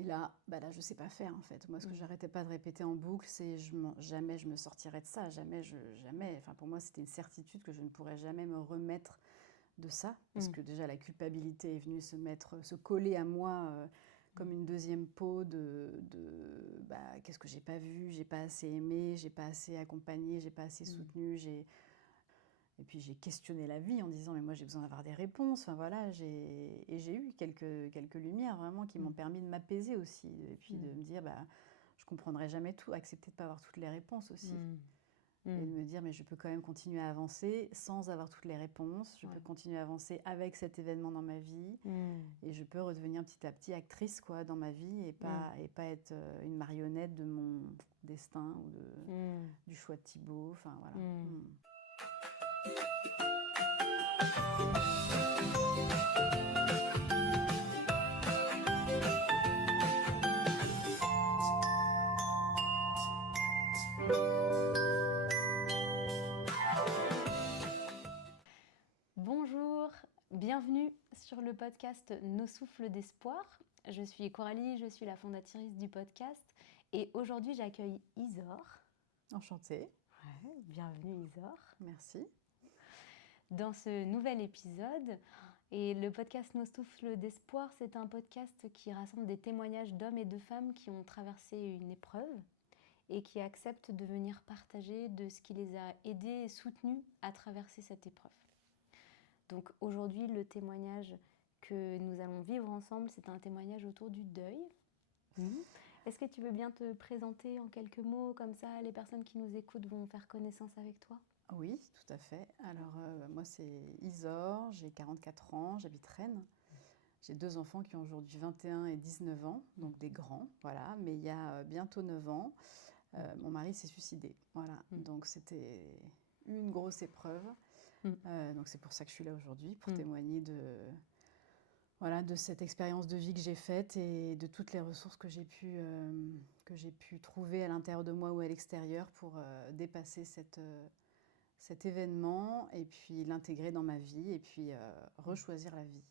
Et là, là, je sais pas faire en fait. Moi, ce que j'arrêtais pas de répéter en boucle, c'est jamais je me sortirai de ça, jamais. Enfin, pour moi, c'était une certitude que je ne pourrais jamais me remettre de ça, parce que déjà la culpabilité est venue se coller à moi comme une deuxième peau qu'est-ce que j'ai pas vu, j'ai pas assez aimé, j'ai pas assez accompagné, j'ai pas assez soutenu, et puis j'ai questionné la vie en disant mais moi j'ai besoin d'avoir des réponses. Enfin voilà, et j'ai eu quelques lumières vraiment qui m'ont permis de m'apaiser aussi, et puis de me dire je comprendrai jamais tout, accepter de pas avoir toutes les réponses aussi. Et de me dire mais je peux quand même continuer à avancer sans avoir toutes les réponses, je peux continuer à avancer avec cet événement dans ma vie, et je peux redevenir petit à petit actrice quoi dans ma vie, et pas être une marionnette de mon destin ou du choix de Thibaut. Enfin voilà. Bonjour, bienvenue sur le podcast Nos souffles d'espoir. Je suis Coralie, je suis la fondatrice du podcast et aujourd'hui j'accueille Isor. Enchantée. Ouais, bienvenue Isor. Merci. Dans ce nouvel épisode, et le podcast Nos souffles d'espoir, c'est un podcast qui rassemble des témoignages d'hommes et de femmes qui ont traversé une épreuve et qui acceptent de venir partager de ce qui les a aidés et soutenus à traverser cette épreuve. Donc aujourd'hui, le témoignage que nous allons vivre ensemble, c'est un témoignage autour du deuil. Est-ce que tu veux bien te présenter en quelques mots, comme ça les personnes qui nous écoutent vont faire connaissance avec toi? Oui, tout à fait. Alors moi c'est Isor, j'ai 44 ans, j'habite Rennes. J'ai 2 enfants qui ont aujourd'hui 21 et 19 ans, donc des grands, voilà. Mais il y a bientôt 9 ans, mon mari s'est suicidé, voilà. Donc c'était une grosse épreuve. Donc c'est pour ça que je suis là aujourd'hui, pour témoigner de cette expérience de vie que j'ai faite et de toutes les ressources que j'ai pu trouver à l'intérieur de moi ou à l'extérieur pour dépasser cet événement, et puis l'intégrer dans ma vie, et puis rechoisir la vie.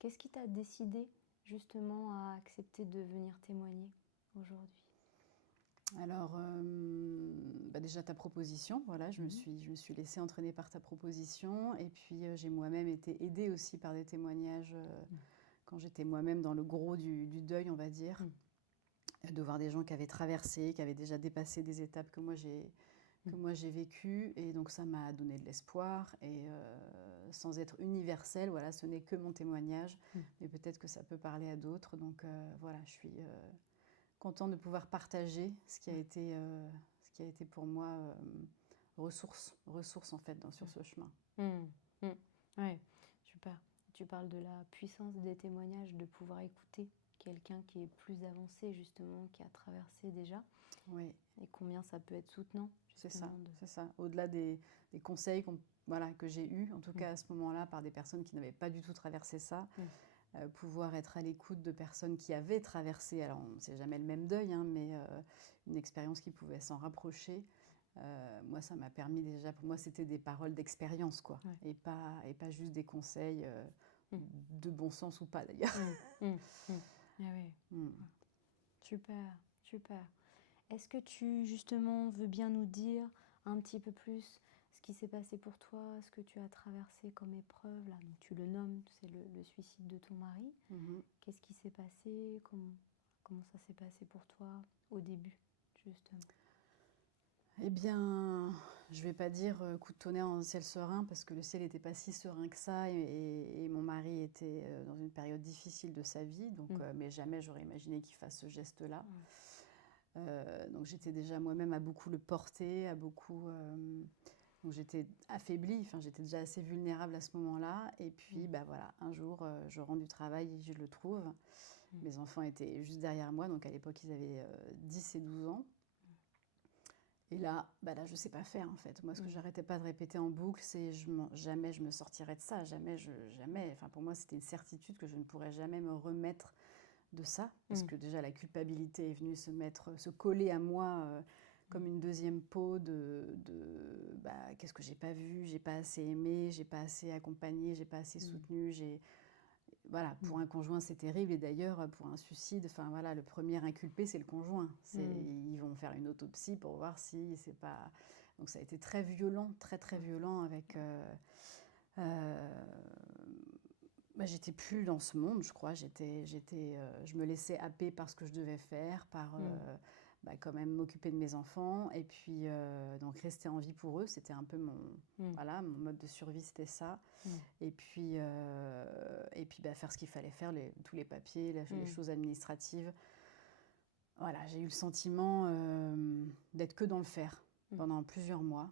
Qu'est-ce qui t'a décidé justement à accepter de venir témoigner aujourd'hui? Alors, déjà ta proposition, voilà, je me suis laissée entraîner par ta proposition, et puis j'ai moi-même été aidée aussi par des témoignages quand j'étais moi-même dans le gros du deuil, on va dire, de voir des gens qui avaient traversé, qui avaient déjà dépassé des étapes que moi j'ai vécues, et donc ça m'a donné de l'espoir, et sans être universel, voilà, ce n'est que mon témoignage, mais peut-être que ça peut parler à d'autres, donc voilà, je suis contente de pouvoir partager ce qui a été pour moi ressource en fait sur ce chemin. Ouais, super. Tu parles de la puissance des témoignages, de pouvoir écouter quelqu'un qui est plus avancé justement, qui a traversé déjà. Oui. Et combien ça peut être soutenant. C'est ça. Au-delà des conseils que j'ai eus, en tout cas à ce moment-là, par des personnes qui n'avaient pas du tout traversé ça, pouvoir être à l'écoute de personnes qui avaient traversé, alors on ne sait jamais le même deuil, mais une expérience qui pouvait s'en rapprocher, moi ça m'a permis déjà, pour moi c'était des paroles d'expérience, quoi, et pas juste des conseils de bon sens ou pas d'ailleurs. Ah oui. Super, super. Est-ce que tu justement veux bien nous dire un petit peu plus ce qui s'est passé pour toi, ce que tu as traversé comme épreuve là, donc tu le nommes, c'est le suicide de ton mari. Qu'est-ce qui s'est passé, comment ça s'est passé pour toi au début, justement? Eh bien, je ne vais pas dire coup de tonnerre en ciel serein, parce que le ciel n'était pas si serein que ça, et mon mari était dans une période difficile de sa vie, donc, mais jamais j'aurais imaginé qu'il fasse ce geste-là. Donc j'étais déjà moi-même à beaucoup le porter, donc j'étais affaiblie, enfin j'étais déjà assez vulnérable à ce moment-là, et puis voilà, un jour je rentre du travail et je le trouve. Mes enfants étaient juste derrière moi, donc à l'époque ils avaient 10 et 12 ans. Et là, je ne sais pas faire en fait. Moi, ce que j'arrêtais pas de répéter en boucle, c'est jamais je me sortirai de ça, jamais. Enfin, pour moi, c'était une certitude que je ne pourrais jamais me remettre de ça, parce que déjà la culpabilité est venue se coller à moi comme une deuxième peau qu'est-ce que j'ai pas vu, j'ai pas assez aimé, j'ai pas assez accompagné, j'ai pas assez soutenu, voilà, pour un conjoint, c'est terrible. Et d'ailleurs, pour un suicide, enfin voilà, le premier inculpé, c'est le conjoint. Ils vont faire une autopsie pour voir si c'est pas. Donc ça a été très violent, très très violent avec. J'étais plus dans ce monde, je crois. Je me laissais happer par ce que je devais faire, par quand même m'occuper de mes enfants. Et puis, donc rester en vie pour eux, c'était un peu voilà, mon mode de survie, c'était ça. Et puis, faire ce qu'il fallait faire, tous les papiers, les choses administratives. Voilà, j'ai eu le sentiment d'être que dans le faire pendant plusieurs mois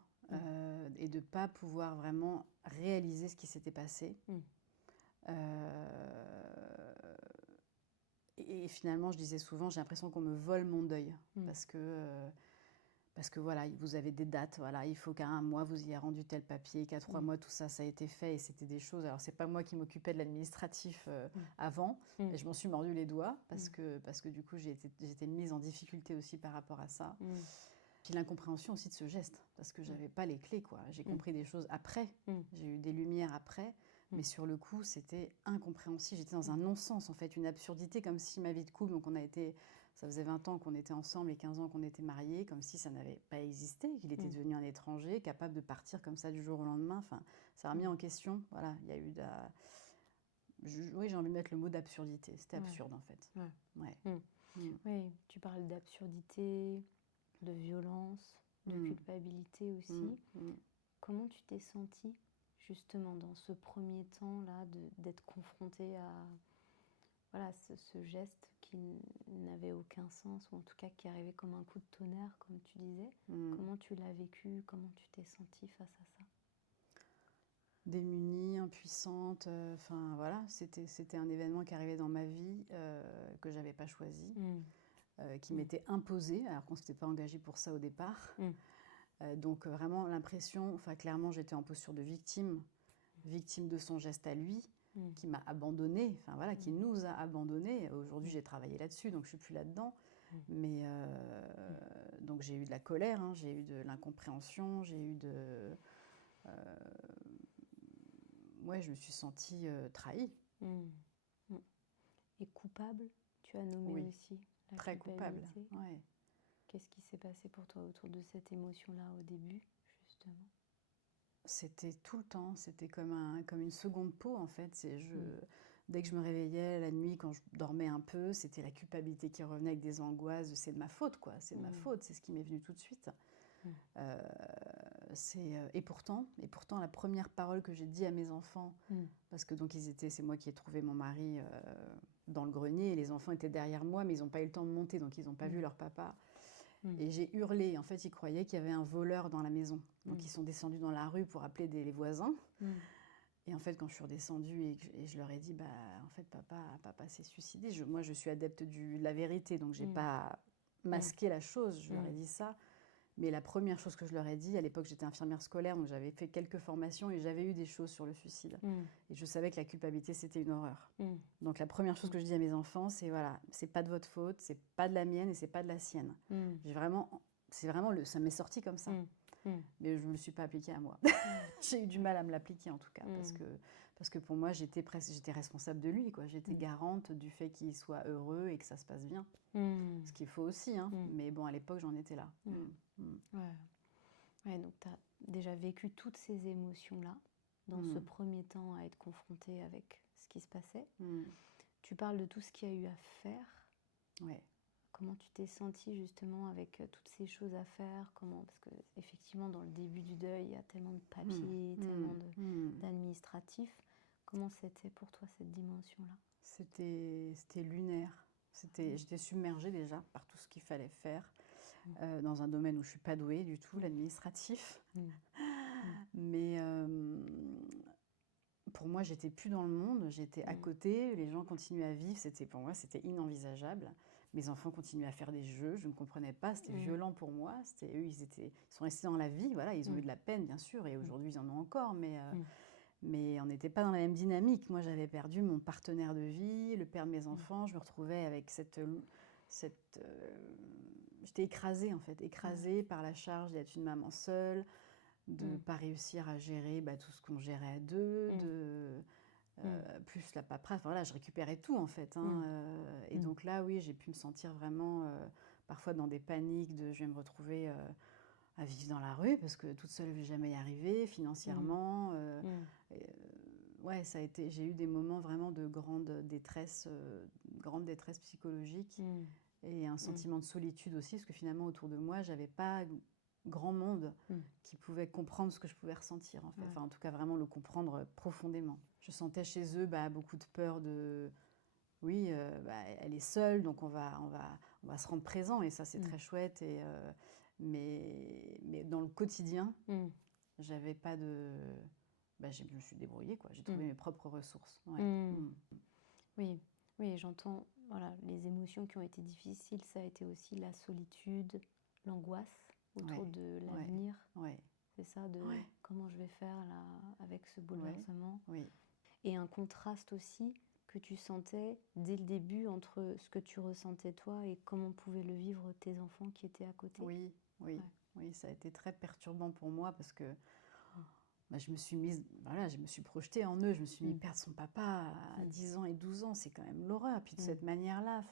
et de ne pas pouvoir vraiment réaliser ce qui s'était passé. Et finalement, je disais souvent, j'ai l'impression qu'on me vole mon deuil parce que voilà, vous avez des dates, voilà, il faut qu'à 1 mois vous ayez rendu tel papier, qu'à 3 mois tout ça, ça a été fait et c'était des choses. Alors c'est pas moi qui m'occupais de l'administratif avant, et je m'en suis mordu les doigts parce que du coup j'étais mise en difficulté aussi par rapport à ça. Puis l'incompréhension aussi de ce geste parce que j'avais pas les clés quoi. J'ai compris des choses après, j'ai eu des lumières après. Mais sur le coup, c'était incompréhensible. J'étais dans un non-sens, en fait, une absurdité, comme si ma vie de couple, donc ça faisait 20 ans qu'on était ensemble et 15 ans qu'on était mariés, comme si ça n'avait pas existé, qu'il était devenu un étranger, capable de partir comme ça du jour au lendemain. Enfin, ça a remis en question. Voilà, il y a eu oui, j'ai envie de mettre le mot d'absurdité. C'était absurde, en fait. Oui, tu parles d'absurdité, de violence, de culpabilité aussi. Comment tu t'es sentie justement dans ce premier temps-là, d'être confrontée à voilà, ce geste qui n'avait aucun sens, ou en tout cas qui arrivait comme un coup de tonnerre, comme tu disais. Comment tu l'as vécu? Comment tu t'es sentie face à ça? Démunie, impuissante, voilà, c'était un événement qui arrivait dans ma vie, que j'avais pas choisi, qui m'était imposé, alors qu'on s'était pas engagé pour ça au départ. Donc vraiment l'impression, clairement j'étais en posture de victime de son geste à lui, qui m'a abandonnée, qui nous a abandonnés. Aujourd'hui j'ai travaillé là-dessus, donc je suis plus là-dedans. Mais donc j'ai eu de la colère, j'ai eu de l'incompréhension, j'ai eu je me suis sentie trahie. Et coupable, tu as nommé aussi la très coupable. Ouais. Qu'est-ce qui s'est passé pour toi autour de cette émotion-là au début, justement? C'était tout le temps, c'était comme une seconde peau en fait. Dès que je me réveillais la nuit, quand je dormais un peu, c'était la culpabilité qui revenait avec des angoisses. C'est de ma faute quoi, c'est de ma faute, c'est ce qui m'est venu tout de suite. Et pourtant, la première parole que j'ai dit à mes enfants, parce que donc c'est moi qui ai trouvé mon mari dans le grenier, et les enfants étaient derrière moi, mais ils n'ont pas eu le temps de monter, donc ils n'ont pas vu leur papa. Et j'ai hurlé. En fait, ils croyaient qu'il y avait un voleur dans la maison. Donc, ils sont descendus dans la rue pour appeler les voisins. Et en fait, quand je suis redescendue et je leur ai dit, en fait, papa s'est suicidé. Moi, je suis adepte de la vérité, donc j'ai pas masqué la chose. Je leur ai dit ça. Mais la première chose que je leur ai dit, à l'époque, j'étais infirmière scolaire, donc j'avais fait quelques formations et j'avais eu des choses sur le suicide. Et je savais que la culpabilité, c'était une horreur. Donc, la première chose que je dis à mes enfants, c'est voilà, c'est pas de votre faute, c'est pas de la mienne et c'est pas de la sienne. Ça m'est sorti comme ça. Mais je me le suis pas appliqué à moi. J'ai eu du mal à me l'appliquer en tout cas, parce que pour moi, j'étais responsable de lui, quoi. J'étais garante du fait qu'il soit heureux et que ça se passe bien. Ce qu'il faut aussi, mais bon, à l'époque, j'en étais là. Ouais, donc tu as déjà vécu toutes ces émotions-là, dans ce premier temps à être confrontée avec ce qui se passait. Tu parles de tout ce qu'il y a eu à faire. Ouais. Comment tu t'es sentie justement avec toutes ces choses à faire? Parce que effectivement, dans le début du deuil, il y a tellement de papiers, tellement d'administratifs. Comment c'était pour toi cette dimension-là? C'était lunaire. J'étais submergée déjà par tout ce qu'il fallait faire dans un domaine où je suis pas douée du tout, l'administratif. Mais pour moi, j'étais plus dans le monde, j'étais à côté. Les gens continuaient à vivre. Pour moi, c'était inenvisageable. Mes enfants continuaient à faire des jeux, je ne comprenais pas, c'était violent pour moi. Eux, ils sont restés dans la vie, voilà, ils ont eu de la peine, bien sûr, et aujourd'hui, ils en ont encore, mais on n'était pas dans la même dynamique. Moi, j'avais perdu mon partenaire de vie, le père de mes enfants, je me retrouvais avec j'étais écrasée, en fait, écrasée par la charge d'être une maman seule, de ne pas réussir à gérer tout ce qu'on gérait à deux, plus la paperasse. Enfin, voilà, je récupérais tout en fait. Et donc là, oui, j'ai pu me sentir vraiment parfois dans des paniques de je vais me retrouver à vivre dans la rue parce que toute seule, je ne vais jamais y arriver financièrement. Ouais, j'ai eu des moments vraiment de grande détresse psychologique et un sentiment de solitude aussi, parce que finalement, autour de moi, j'avais pas grand monde qui pouvait comprendre ce que je pouvais ressentir, en fait. Enfin, en tout cas, vraiment le comprendre profondément. Je sentais chez eux beaucoup de peur de... Oui, elle est seule, donc on va se rendre présent, et ça, c'est très chouette. Mais dans le quotidien, j'avais pas de... je me suis débrouillée, quoi. J'ai trouvé mes propres ressources. Oui, oui, j'entends. Voilà, les émotions qui ont été difficiles, ça a été aussi la solitude, l'angoisse autour de l'avenir. C'est ça, de comment je vais faire là avec ce bouleversement. Et un contraste aussi que tu sentais dès le début entre ce que tu ressentais toi et comment pouvaient le vivre tes enfants qui étaient à côté. Oui, ça a été très perturbant pour moi parce que je me suis projetée en eux, je me suis mis perdre son papa à 10 ans et 12 ans, c'est quand même l'horreur. Puis de cette manière-là,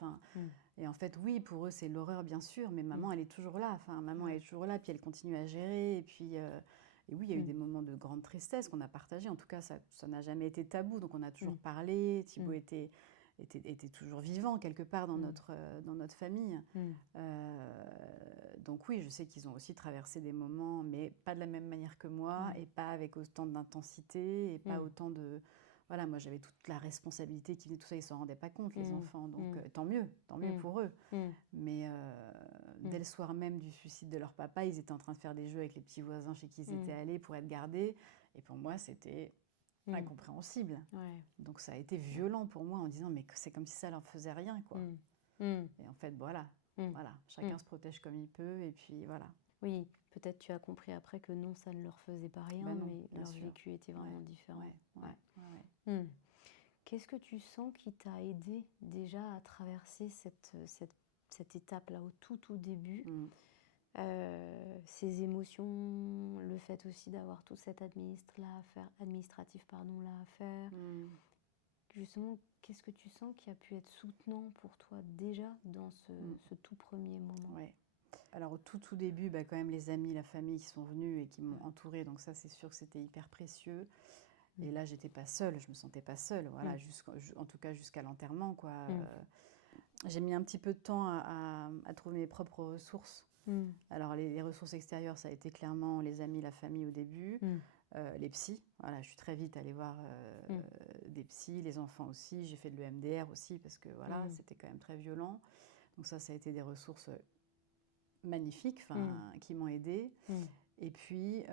et en fait, oui, pour eux, c'est l'horreur, bien sûr, mais maman, elle est toujours là. Maman, elle est toujours là, puis elle continue à gérer. Et puis, et oui, il y a eu des moments de grande tristesse qu'on a partagés. En tout cas, ça n'a jamais été tabou, donc on a toujours parlé. Thibaut était toujours vivant quelque part dans notre famille. Donc oui, je sais qu'ils ont aussi traversé des moments, mais pas de la même manière que moi, et pas avec autant d'intensité, et pas autant de... Voilà, moi j'avais toute la responsabilité qui venait de tout ça, ils ne s'en rendaient pas compte, les enfants, donc tant mieux pour eux. Mais dès le soir même du suicide de leur papa, ils étaient en train de faire des jeux avec les petits voisins chez qui ils étaient allés pour être gardés, et pour moi c'était incompréhensible. Donc ça a été violent pour moi en disant mais c'est comme si ça leur faisait rien, quoi. Et en fait voilà, chacun se protège comme il peut, et puis voilà. Oui, peut-être tu as compris après que non, ça ne leur faisait pas rien, non, mais leur vécu était vraiment différent. Qu'est-ce que tu sens qui t'a aidé déjà à traverser cette étape-là au tout début, ces émotions, le fait aussi d'avoir tout cet administratif là à faire. Justement, qu'est-ce que tu sens qui a pu être soutenant pour toi déjà dans ce tout premier moment? Alors au tout début, quand même les amis, la famille qui sont venus et qui m'ont entourée, donc ça c'est sûr que c'était hyper précieux. Et là j'étais pas seule, je me sentais pas seule, voilà, en tout cas jusqu'à l'enterrement, quoi. J'ai mis un petit peu de temps à trouver mes propres ressources. Alors les ressources extérieures, ça a été clairement les amis, la famille au début. Les psys, voilà, je suis très vite allée voir des psys, les enfants aussi, j'ai fait de l'EMDR aussi parce que voilà, c'était quand même très violent. Donc ça a été des ressources magnifiques, qui m'ont aidée. Et puis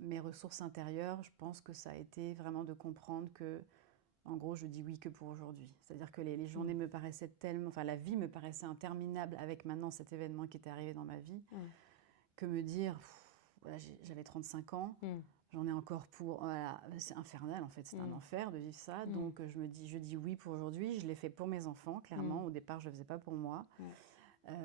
mes ressources intérieures, je pense que ça a été vraiment de comprendre que, en gros, je dis oui que pour aujourd'hui. C'est-à-dire que les journées me paraissaient tellement, la vie me paraissait interminable avec maintenant cet événement qui était arrivé dans ma vie, que me dire, j'avais 35 ans, j'en ai encore pour... Voilà, c'est infernal en fait, c'est un enfer de vivre ça. Donc je dis oui pour aujourd'hui, je l'ai fait pour mes enfants, clairement. Au départ, je ne le faisais pas pour moi.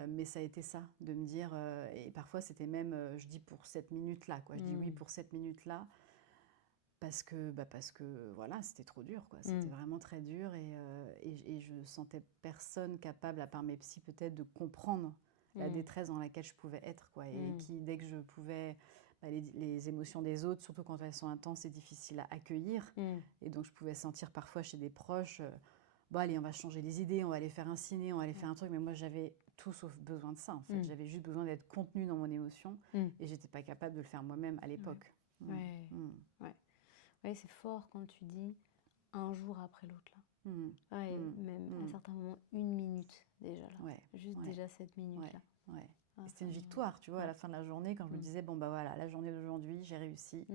Mais ça a été ça, de me dire... et parfois, c'était même, je dis pour cette minute-là, quoi. Je dis oui pour cette minute-là, parce que voilà, c'était trop dur, quoi. C'était vraiment très dur, et je sentais personne capable, à part mes psys peut-être, de comprendre la détresse dans laquelle je pouvais être, quoi. Et qui, dès que je pouvais... les émotions des autres, surtout quand elles sont intenses, c'est difficile à accueillir. Et donc, je pouvais sentir parfois chez des proches, bon, allez, on va changer les idées, on va aller faire un ciné, on va aller faire un truc. Mais moi, j'avais tout sauf besoin de ça, en fait. J'avais juste besoin d'être contenue dans mon émotion, et j'étais pas capable de le faire moi-même à l'époque. Ouais, c'est fort quand tu dis un jour après l'autre, là. Même à certains moments, une minute déjà, là. Juste déjà cette minute-là. C'était une victoire, tu vois, à la fin de la journée, quand je me disais, bon, voilà, la journée d'aujourd'hui, j'ai réussi.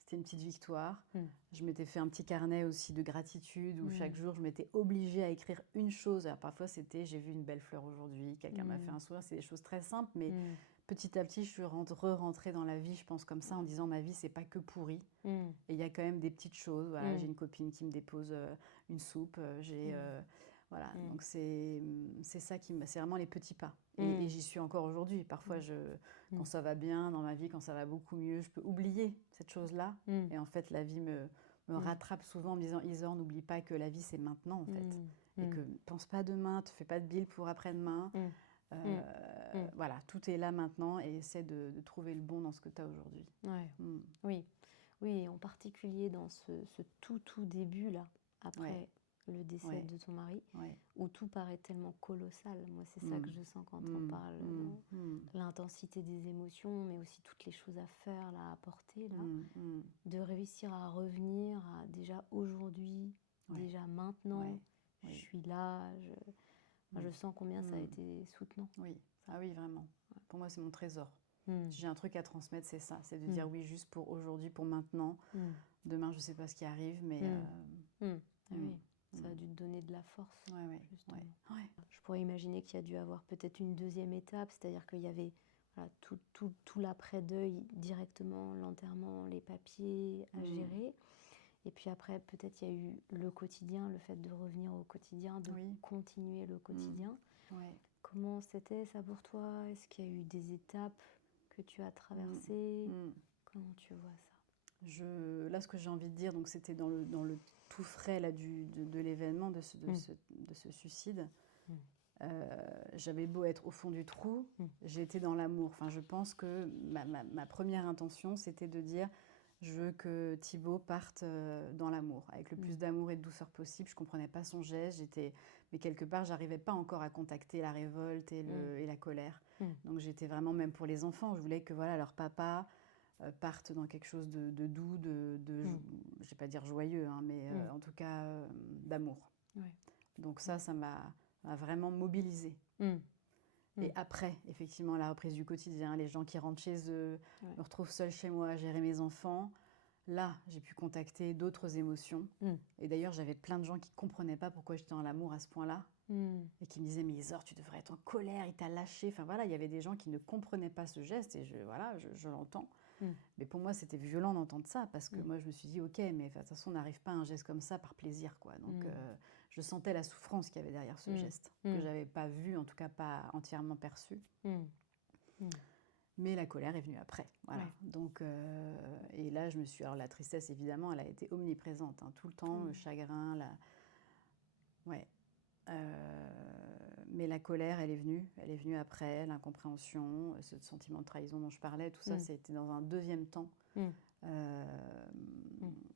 C'était une petite victoire. Je m'étais fait un petit carnet aussi de gratitude, où chaque jour, je m'étais obligée à écrire une chose. Alors parfois, c'était, j'ai vu une belle fleur aujourd'hui, quelqu'un m'a fait un sourire. C'est des choses très simples, mais petit à petit, je suis rentrée dans la vie, je pense, comme ça, en disant, ma vie, c'est pas que pourri. Et il y a quand même des petites choses. Voilà, j'ai une copine qui me dépose une soupe. Voilà, donc c'est ça c'est vraiment les petits pas. Et j'y suis encore aujourd'hui. Parfois, quand ça va bien dans ma vie, quand ça va beaucoup mieux, je peux oublier cette chose-là. Et en fait, la vie me rattrape souvent en me disant Isor, n'oublie pas que la vie c'est maintenant en fait. Et que pense pas demain, te fais pas de bill pour après-demain. Voilà, tout est là maintenant et essaie de trouver le bon dans ce que tu as aujourd'hui. Ouais. Oui. Oui, et en particulier dans ce tout début là, après le décès de ton mari, où tout paraît tellement colossal. Moi, c'est ça que je sens quand on parle, l'intensité des émotions, mais aussi toutes les choses à faire, là, à porter, là. De réussir à revenir à déjà aujourd'hui, déjà maintenant, je suis là, je sens combien ça a été soutenant. Oui, ah oui, vraiment. Pour moi, c'est mon trésor. Si j'ai un truc à transmettre, c'est ça. C'est de dire oui, juste pour aujourd'hui, pour maintenant. Demain, je ne sais pas ce qui arrive, mais... Oui, ça a dû te donner de la force, justement. Ouais. Je pourrais imaginer qu'il y a dû avoir peut-être une deuxième étape, c'est-à-dire qu'il y avait tout l'après-deuil directement, l'enterrement, les papiers à gérer. Et puis après, peut-être il y a eu le quotidien, le fait de revenir au quotidien, de continuer le quotidien. Comment c'était ça pour toi? Est-ce qu'il y a eu des étapes que tu as traversées? Comment tu vois ça? Là, ce que j'ai envie de dire, donc c'était dans le tout frais là, de l'événement, de ce suicide. J'avais beau être au fond du trou, j'ai été dans l'amour. Enfin, je pense que ma première intention, c'était de dire je veux que Thibaut parte dans l'amour, avec le plus d'amour et de douceur possible. Je ne comprenais pas son geste, mais quelque part, je n'arrivais pas encore à contacter la révolte et la colère. Donc j'étais vraiment, même pour les enfants, je voulais que voilà, leur papa partent dans quelque chose de doux, je ne vais pas dire joyeux, hein, mais en tout cas d'amour. Donc ça m'a vraiment mobilisée. Et après, effectivement, la reprise du quotidien, les gens qui rentrent chez eux, me retrouvent seule chez moi à gérer mes enfants. Là, j'ai pu contacter d'autres émotions. Et d'ailleurs, j'avais plein de gens qui ne comprenaient pas pourquoi j'étais en amour à ce point-là. Et qui me disaient, mais Isor, tu devrais être en colère, il t'a lâché. Enfin voilà, il y avait des gens qui ne comprenaient pas ce geste et je l'entends. Mais pour moi, c'était violent d'entendre ça parce que moi, je me suis dit, ok, mais de toute façon, on n'arrive pas à un geste comme ça par plaisir, quoi. Donc, je sentais la souffrance qu'il y avait derrière ce geste, que je n'avais pas vu, en tout cas pas entièrement perçu. Mais la colère est venue après. Voilà. Donc, et là, alors la tristesse, évidemment, elle a été omniprésente, hein, tout le temps, le chagrin, mais la colère, elle est venue après, l'incompréhension, ce sentiment de trahison dont je parlais, tout ça, c'était dans un deuxième temps.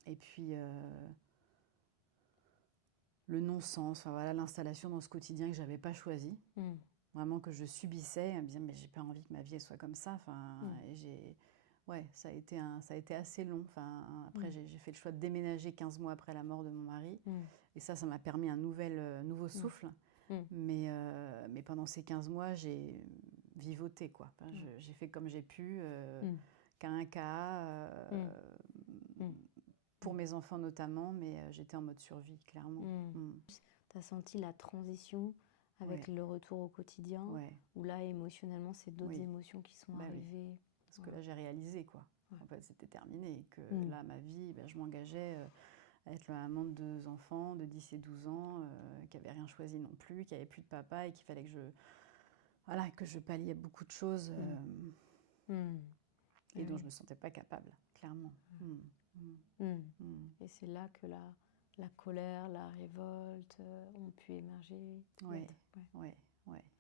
Et puis, le non-sens, enfin, voilà, l'installation dans ce quotidien que je n'avais pas choisi, vraiment que je subissais, à me dire, mais j'ai pas envie que ma vie soit comme ça. Enfin, et ça a été assez long. Enfin, après, j'ai fait le choix de déménager 15 mois après la mort de mon mari. Et ça m'a permis un nouveau souffle. Mais pendant ces 15 mois, j'ai vivoté, quoi. Enfin, j'ai fait comme j'ai pu, cas un cas, pour mes enfants notamment, mais j'étais en mode survie, clairement. Tu as senti la transition avec le retour au quotidien, où là, émotionnellement, c'est d'autres émotions qui sont arrivées. Parce que là, j'ai réalisé, quoi. En fait, c'était terminé. Et que là, ma vie, je m'engageais à être la maman de 2 enfants de 10 et 12 ans, qui n'avaient rien choisi non plus, qui n'avaient plus de papa et qu'il fallait que je palliais beaucoup de choses et dont je ne me sentais pas capable, clairement. Et c'est là que la colère, la révolte ont pu émerger.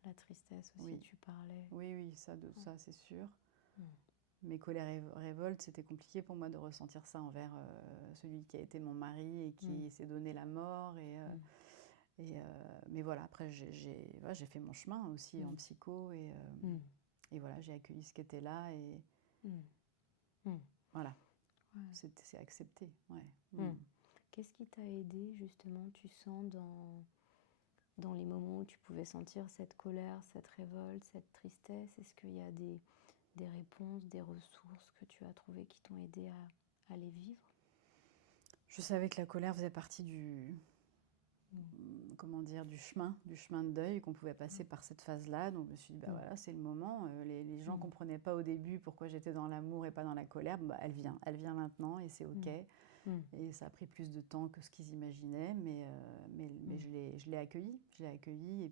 La tristesse aussi, tu parlais. Oui, ça c'est sûr. Mais colère et révolte, c'était compliqué pour moi de ressentir ça envers celui qui a été mon mari et qui s'est donné la mort. Mais voilà, après, j'ai fait mon chemin aussi en psycho et voilà, j'ai accueilli ce qui était là et voilà, c'est accepté. Qu'est-ce qui t'a aidé justement, tu sens, dans les moments où tu pouvais sentir cette colère, cette révolte, cette tristesse? Est-ce qu'il y a des réponses, des ressources que tu as trouvées qui t'ont aidé à les vivre? Je savais que la colère faisait partie du chemin de deuil, qu'on pouvait passer par cette phase-là. Donc je me suis dit, voilà, c'est le moment. Les gens ne comprenaient pas au début pourquoi j'étais dans l'amour et pas dans la colère. Elle vient maintenant et c'est OK. Et ça a pris plus de temps que ce qu'ils imaginaient, mais je l'ai accueilli. Je l'ai accueilli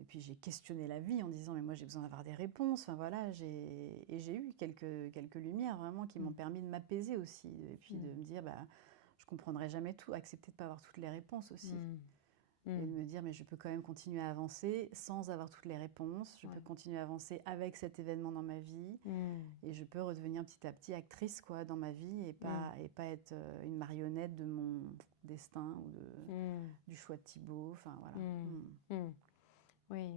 Et puis j'ai questionné la vie en disant, mais moi j'ai besoin d'avoir des réponses. Enfin voilà, j'ai eu quelques lumières vraiment qui m'ont permis de m'apaiser aussi. Et puis de me dire, je comprendrai jamais tout, accepter de ne pas avoir toutes les réponses aussi. Et de me dire, mais je peux quand même continuer à avancer sans avoir toutes les réponses. Je peux continuer à avancer avec cet événement dans ma vie. Et je peux redevenir petit à petit actrice quoi, dans ma vie et pas être une marionnette de mon destin ou du choix de Thibaut. Enfin, voilà. Oui.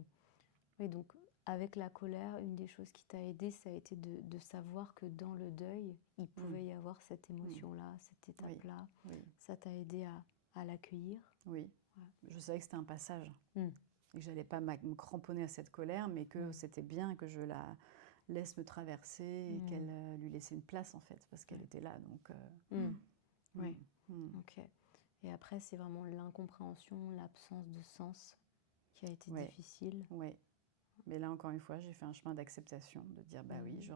Oui, donc avec la colère, une des choses qui t'a aidé, ça a été de savoir que dans le deuil, il pouvait y avoir cette émotion-là, cette étape-là. Oui. Ça t'a aidé à l'accueillir. Oui. Je savais que c'était un passage et que j'allais pas me cramponner à cette colère, mais que c'était bien que je la laisse me traverser et qu'elle lui laissait une place en fait, parce qu'elle était là. Donc, oui. Ok. Et après, c'est vraiment l'incompréhension, l'absence de sens qui a été difficile. Oui. Mais là, encore une fois, j'ai fait un chemin d'acceptation, de dire, oui,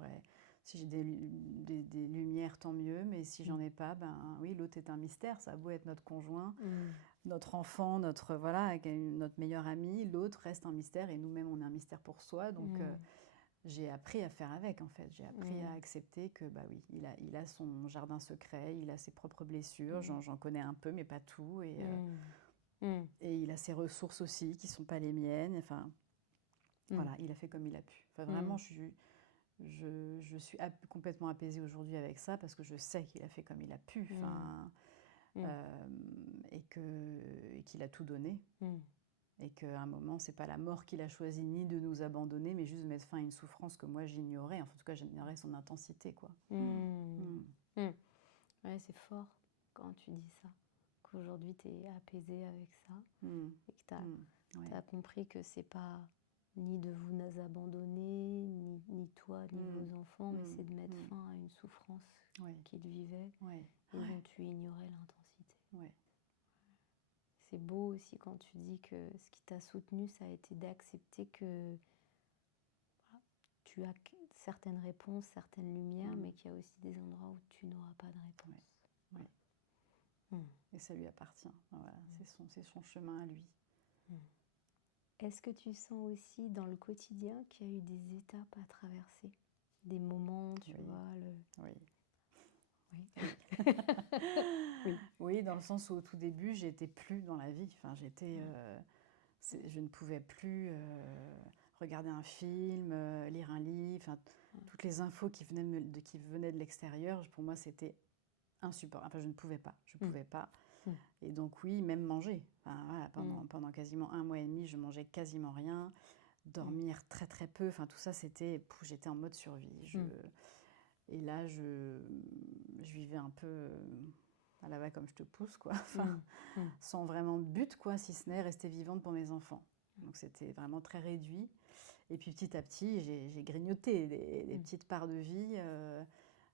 si j'ai des lumières, tant mieux, mais si j'en ai pas, oui, l'autre est un mystère, ça a beau être notre conjoint, notre enfant, notre meilleur ami, l'autre reste un mystère, et nous-mêmes, on est un mystère pour soi, donc j'ai appris à faire avec, en fait, j'ai appris à accepter que, oui, il a son jardin secret, il a ses propres blessures, j'en connais un peu, mais pas tout, et il a ses ressources aussi, qui sont pas les miennes, enfin... Voilà, il a fait comme il a pu. Enfin, vraiment, je suis complètement apaisée aujourd'hui avec ça parce que je sais qu'il a fait comme il a pu. Et qu'il a tout donné. Et qu'à un moment, c'est pas la mort qu'il a choisi ni de nous abandonner, mais juste de mettre fin à une souffrance que moi j'ignorais. Enfin, en tout cas, j'ignorais son intensité, quoi. Ouais, c'est fort quand tu dis ça. Qu'aujourd'hui, tu es apaisée avec ça. Et que tu as compris que c'est pas... ni de vous abandonner, ni toi, ni vos enfants, mais c'est de mettre fin à une souffrance qu'ils vivaient et dont tu ignorais l'intensité. C'est beau aussi quand tu dis que ce qui t'a soutenu, ça a été d'accepter que tu as certaines réponses, certaines lumières, mais qu'il y a aussi des endroits où tu n'auras pas de réponse. Et ça lui appartient. Voilà, c'est son chemin à lui. Est-ce que tu sens aussi dans le quotidien qu'il y a eu des étapes à traverser? Des moments, tu vois Oui, dans le sens où au tout début, j'étais plus dans la vie. Enfin, je ne pouvais plus regarder un film, lire un livre. Enfin, toutes les infos qui venaient de l'extérieur, pour moi, c'était insupportable. Enfin, je ne pouvais pas. Je pouvais pas. Et donc oui, même manger. Enfin, voilà, pendant quasiment 1 mois et demi, je mangeais quasiment rien. Dormir très très peu. Enfin, tout ça, j'étais en mode survie. Et là, je vivais un peu à la va comme je te pousse, quoi. Enfin, sans vraiment de but, quoi, si ce n'est rester vivante pour mes enfants. Donc c'était vraiment très réduit. Et puis petit à petit, j'ai grignoté des petites parts de vie.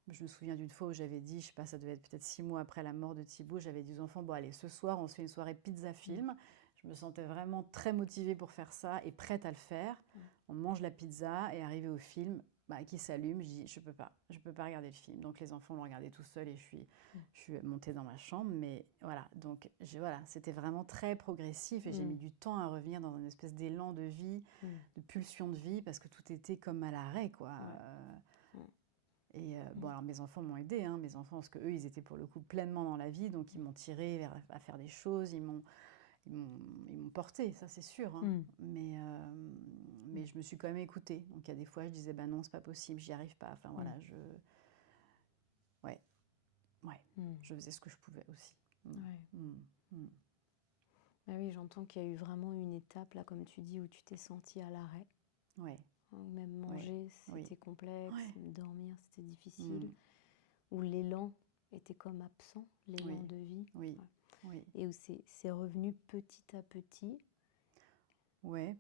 Je me souviens d'une fois où j'avais dit, je sais pas, ça devait être peut-être 6 mois après la mort de Thibaut, j'avais dit aux enfants, bon allez, ce soir, on se fait une soirée pizza-film. Je me sentais vraiment très motivée pour faire ça et prête à le faire. On mange la pizza et arrivé au film, qui s'allume, je dis, je peux pas regarder le film. Donc les enfants l'ont regardé tout seuls et je suis montée dans ma chambre. Mais voilà, donc c'était vraiment très progressif et j'ai mis du temps à revenir dans une espèce d'élan de vie, de pulsion de vie, parce que tout était comme à l'arrêt, quoi. Et alors mes enfants m'ont aidée, hein, mes enfants, parce qu'eux, ils étaient pour le coup pleinement dans la vie, donc ils m'ont tirée à faire des choses, ils m'ont portée, ça c'est sûr, hein. Mais je me suis quand même écoutée. Donc il y a des fois, je disais, non, c'est pas possible, j'y arrive pas. Enfin voilà, je faisais ce que je pouvais aussi. Oui, j'entends qu'il y a eu vraiment une étape, là, comme tu dis, où tu t'es sentie à l'arrêt. Même manger, c'était complexe, dormir, c'était difficile. Où l'élan était comme absent, l'élan de vie. Et où c'est revenu petit à petit.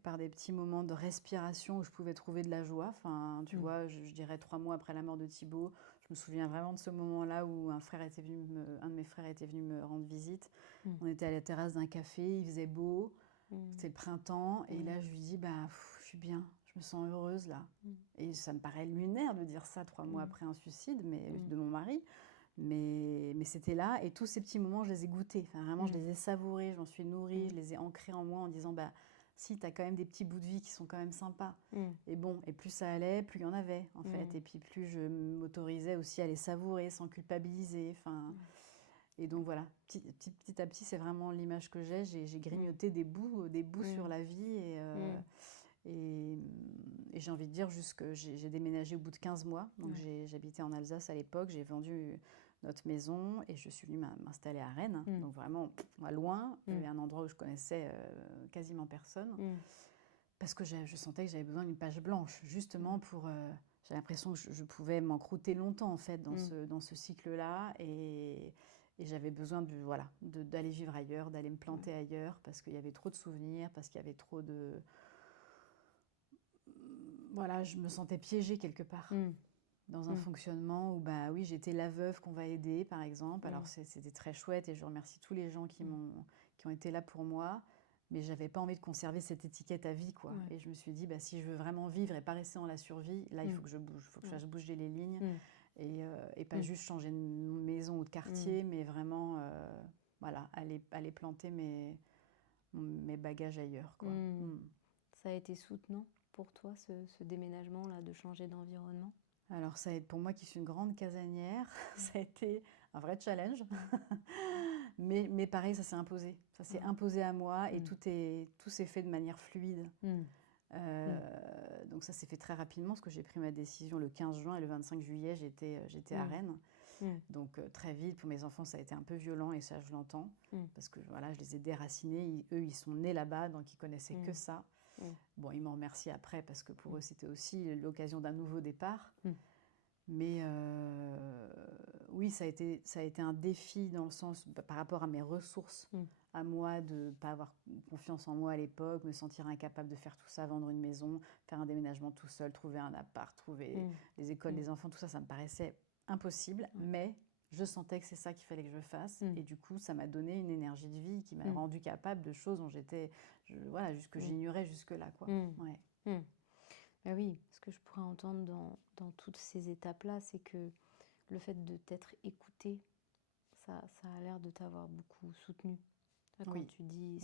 Par des petits moments de respiration où je pouvais trouver de la joie. Enfin, tu vois, je dirais 3 mois après la mort de Thibaut, je me souviens vraiment de ce moment-là où un de mes frères était venu me rendre visite. On était à la terrasse d'un café, il faisait beau, c'était le printemps, et là je lui dis, je suis bien, je me sens heureuse là. Et ça me paraît lunaire de dire ça 3 mois après un suicide de mon mari. Mais c'était là, et tous ces petits moments, je les ai goûtés. Enfin, vraiment, je les ai savourés, je m'en suis nourrie, je les ai ancrés en moi en disant, si, tu as quand même des petits bouts de vie qui sont quand même sympas. Mm. Et bon, et plus ça allait, plus il y en avait, en fait. Et puis plus je m'autorisais aussi à les savourer sans culpabiliser. Enfin, et donc voilà, petit à petit, c'est vraiment l'image que j'ai. J'ai grignoté des bouts sur la vie. Et j'ai envie de dire j'ai déménagé au bout de 15 mois. Donc j'habitais en Alsace à l'époque, j'ai vendu notre maison et je suis venue m'installer à Rennes. Donc vraiment loin, il y avait un endroit où je connaissais quasiment personne. Parce que je sentais que j'avais besoin d'une page blanche, justement pour... j'ai l'impression que je pouvais m'encrouter longtemps en fait dans ce cycle-là. Et j'avais besoin d'aller vivre ailleurs, d'aller me planter ailleurs, parce qu'il y avait trop de souvenirs, parce qu'il y avait trop de... Voilà, je me sentais piégée quelque part dans un fonctionnement où, bah oui, j'étais la veuve qu'on va aider, par exemple. Alors, c'était très chouette et je remercie tous les gens qui ont été là pour moi. Mais j'avais pas envie de conserver cette étiquette à vie, quoi. Et je me suis dit, bah, si je veux vraiment vivre et pas rester dans la survie, là, il faut que je bouge. Il faut que je fasse bouger les lignes et pas juste changer de maison ou de quartier, mais vraiment, voilà, aller planter mes bagages ailleurs, quoi. Ça a été soutenant pour toi, ce déménagement-là, de changer d'environnement? Alors, pour moi qui suis une grande casanière, ça a été un vrai challenge. mais pareil, ça s'est imposé. Ça s'est imposé à moi et tout s'est fait de manière fluide. Donc ça s'est fait très rapidement parce que j'ai pris ma décision le 15 juin et le 25 juillet, j'étais à Rennes. Donc très vite, pour mes enfants, ça a été un peu violent et ça, je l'entends. Parce que voilà, je les ai déracinés. Eux, ils sont nés là-bas, donc ils connaissaient que ça. Bon, ils m'ont remercié après parce que pour eux, c'était aussi l'occasion d'un nouveau départ. Mais oui, ça a été un défi dans le sens, par rapport à mes ressources, à moi, de ne pas avoir confiance en moi à l'époque, me sentir incapable de faire tout ça, vendre une maison, faire un déménagement tout seul, trouver un appart, trouver les écoles des enfants, tout ça, ça me paraissait impossible. Mais je sentais que c'est ça qu'il fallait que je fasse. Et du coup, ça m'a donné une énergie de vie qui m'a rendue capable de choses dont que j'ignorais jusque-là, quoi. Ben oui, ce que je pourrais entendre dans toutes ces étapes-là, c'est que le fait de t'être écoutée, ça a l'air de t'avoir beaucoup soutenue. Quand tu dis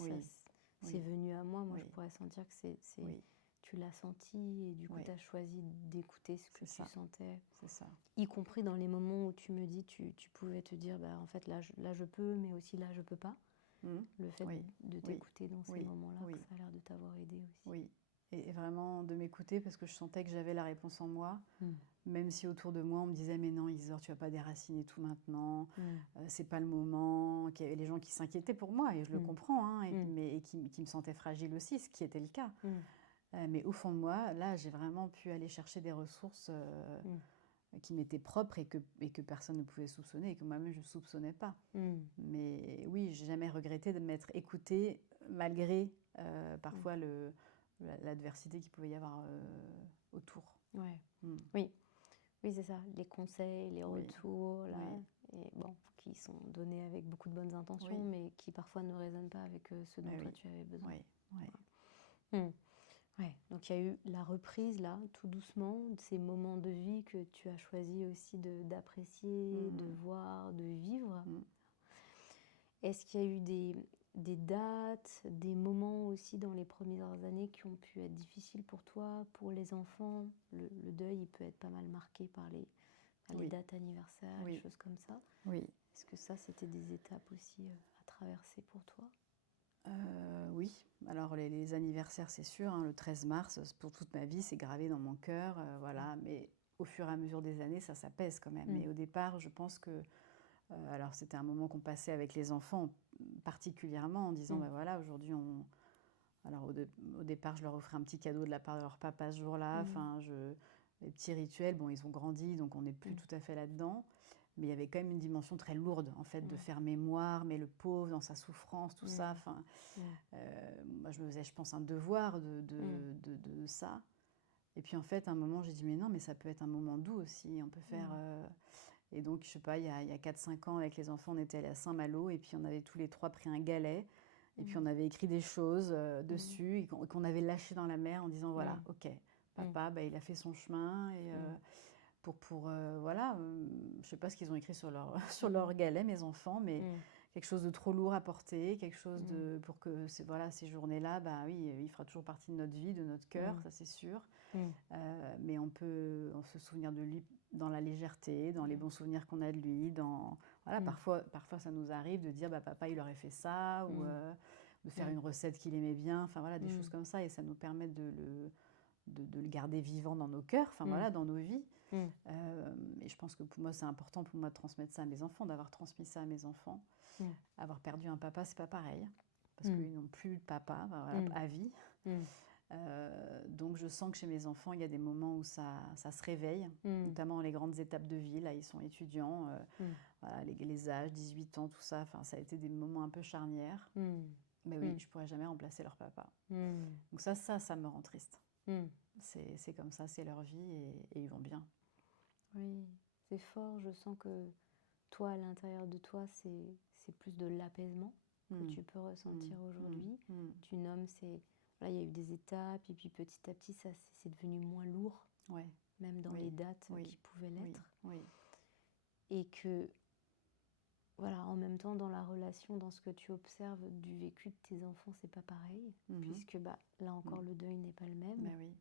c'est venu à moi, je pourrais sentir que tu l'as senti et du coup tu as choisi d'écouter ce que tu sentais. C'est ça. Y compris dans les moments où tu me dis, tu pouvais te dire, bah, en fait là je peux, mais aussi là je peux pas. Le fait de t'écouter dans ces moments-là, que ça a l'air de t'avoir aidé aussi. Oui. Et vraiment de m'écouter parce que je sentais que j'avais la réponse en moi, même si autour de moi on me disait mais non Isor, tu vas pas déraciner tout maintenant, c'est pas le moment, qu'il y avait les gens qui s'inquiétaient pour moi et je le comprends, hein, et qui me sentaient fragile aussi, ce qui était le cas. Mais au fond de moi, là j'ai vraiment pu aller chercher des ressources qui m'étaient propres et que personne ne pouvait soupçonner et que moi-même je ne soupçonnais pas. Mais oui, j'ai jamais regretté de m'être écoutée malgré parfois l'adversité qu'il pouvait y avoir autour. Oui, c'est ça. Les conseils, les retours, et bon, qui sont donnés avec beaucoup de bonnes intentions, mais qui parfois ne résonnent pas avec ce dont toi tu avais besoin. Donc il y a eu la reprise là, tout doucement, de ces moments de vie que tu as choisi aussi d'apprécier, de voir, de vivre. Est-ce qu'il y a eu des dates, des moments aussi dans les premières années qui ont pu être difficiles pour toi, pour les enfants? Le deuil, il peut être pas mal marqué par les dates anniversaires, les choses comme ça. Est-ce que ça, c'était des étapes aussi à traverser pour toi? Oui, alors les anniversaires, c'est sûr, hein, le 13 mars, pour toute ma vie, c'est gravé dans mon cœur, voilà. Mais au fur et à mesure des années, ça pèse quand même. Mais au départ, je pense que alors c'était un moment qu'on passait avec les enfants particulièrement en disant bah voilà, aujourd'hui alors au départ je leur offrais un petit cadeau de la part de leur papa ce jour-là, enfin les petits rituels, bon ils ont grandi donc on n'est plus tout à fait là-dedans, mais il y avait quand même une dimension très lourde en fait de faire mémoire, mais le pauvre dans sa souffrance, tout ça, enfin moi je me faisais, je pense, un devoir de ça. Et puis en fait à un moment j'ai dit mais non, mais ça peut être un moment doux aussi, on peut faire et donc, je sais pas, il y a 4-5 ans, avec les enfants, on était allés à Saint-Malo et puis on avait tous les trois pris un galet et puis on avait écrit des choses dessus et qu'on avait lâché dans la mer en disant voilà, ok, papa, bah, il a fait son chemin et voilà, je sais pas ce qu'ils ont écrit sur leur galet, mes enfants, mais quelque chose de trop lourd à porter, quelque chose pour que ces journées-là, bah oui, il fera toujours partie de notre vie, de notre cœur, ça c'est sûr. Mais on se souvenir de lui dans la légèreté, dans les bons souvenirs qu'on a de lui, parfois ça nous arrive de dire, bah papa il aurait fait ça, ou de faire une recette qu'il aimait bien, enfin voilà, des choses comme ça, et ça nous permet de le garder vivant dans nos cœurs, enfin voilà, dans nos vies. Et je pense que pour moi, c'est important pour moi de transmettre ça à mes enfants, d'avoir transmis ça à mes enfants. Avoir perdu un papa, c'est pas pareil, parce qu'ils n'ont plus de papa, à vie. Donc je sens que chez mes enfants, il y a des moments où ça se réveille, notamment les grandes étapes de vie. Là, ils sont étudiants, voilà, les âges, 18 ans, tout ça. Enfin, ça a été des moments un peu charnières. Mais oui, je pourrais jamais remplacer leur papa. Donc ça me rend triste. C'est comme ça, c'est leur vie et ils vont bien. Oui, c'est fort. Je sens que toi, à l'intérieur de toi, c'est plus de l'apaisement que tu peux ressentir aujourd'hui. Tu nommes, voilà, il y a eu des étapes et puis petit à petit, c'est devenu moins lourd, même dans les dates qui pouvaient l'être. Et que, voilà, en même temps, dans la relation, dans ce que tu observes du vécu de tes enfants, c'est pas pareil, puisque là encore, le deuil n'est pas le même. Mais oui.